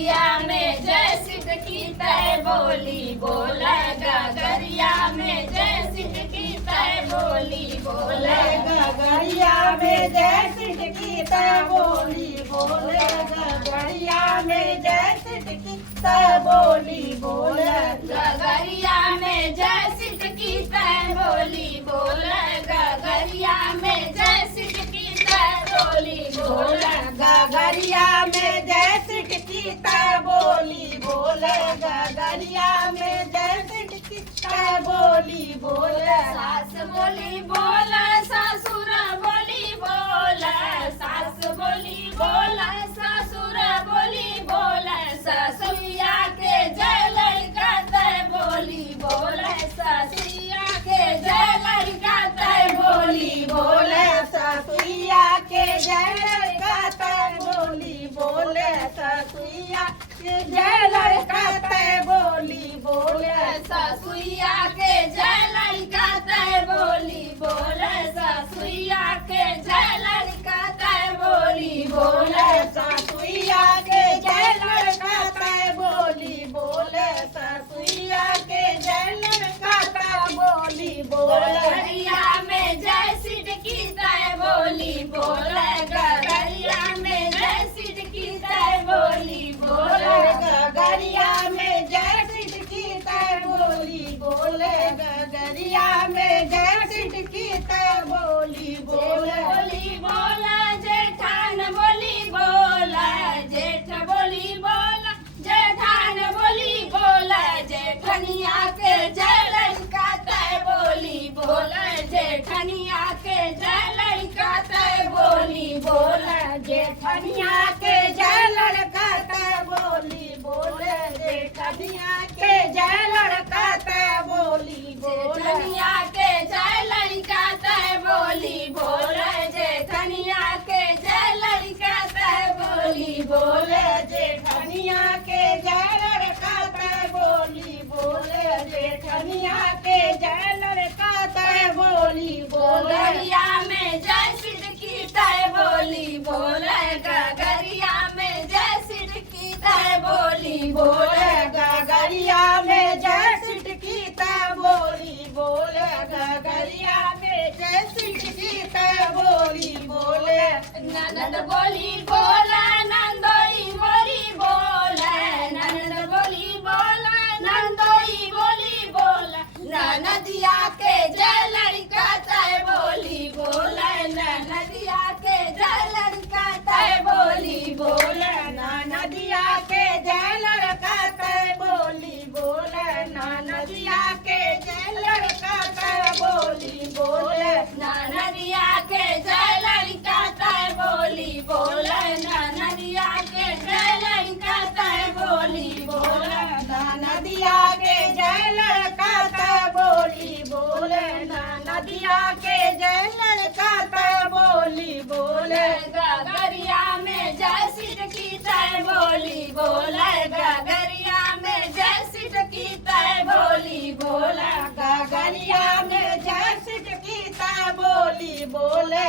गगरिया में जय सिद्ध की तय बोली बोले गगरिया में जय सिद्ध की तय बोली बोले गगरिया में जय सिद्ध की तय बोली बोले गगरिया में जय सिद्ध की तय बोली बोले गगरिया में जय सिद्ध की तय बोली बोले गगरिया में जय सिद्ध की तय बोली बोले गगरिया में जय सिद्ध की तय बोली बोले गगरिया में जय सिद्ध की तय बोली बोले सास बोली बोले ससुर बोली बोले सास बोली बोले ससुर बोली बोले ससुरिया के जय लड़का तय बोली बोले ससुरिया के जय लड़का तय बोली बोले ससुइया के जय लड़का तय बोली बोले ससुइया के जय लड़का तय बोली बोले ससुइया के जय लड़का तय बोली बोले ससुइया के जय लड़का तय बोली बोले ससुइया के जय लड़का तय बोली बोले ससुइया के जय लड़का तय बोली बोले गगरिया में जय सिद्ध की तय बोली बोले गगरिया में जय सिद्ध की तय बोली बोले गगरिया में जय सिद्ध की तय बोली बोले गगरिया में जय सिद्ध की तय बोली बोले बोली बोला जेठान बोली बोला जेठ बोली बोला जेठान बोली बोला जेठनिया के जय लड़का तय बोली बोला जेठनिया के जय लड़का तय बोली बोला जेठनिया के जय लड़का तय बोली बोले जेठनिया के जय लड़का तय बोली बोले जेठनिया के जय लड़का तय बोली बोला जेठनिया के जय लड़का तय बोली बोले जेठनिया के जय लड़का तय बोली बोले जेठनिया के जय लड़का तय बोली बोले गगरिया में जय सिद्ध की तय बोली बोले गगरिया में जय सिद्ध की तय बोली बोले गगरिया में जय सिद्ध की तय बोली बोले गगरिया में जय सिद्ध की तय बोली बोले ननद बोली बोला नंदोई बोली बोला ननद बोली बोला नंदोई बोली बोला ननदिया के जय लड़का तय बोली बोला ननदिया के जय लड़का तय बोली बोला नदिया के जय लड़का तय बोली बोले नदिया के जय लड़का तय बोली बोले ननदिया के जय लड़का तय बोली बोला ननदिया के जय लड़का तय बोली बोला नदिया के जय लड़का तय बोली बोले नदिया के जय लड़का तय बोली बोले गगरिया में जय सिद्ध की तय बोली बोले गगरिया में जय सिद्ध की तय बोली बोला गगरिया में जय सिद्ध की तय बोली बोले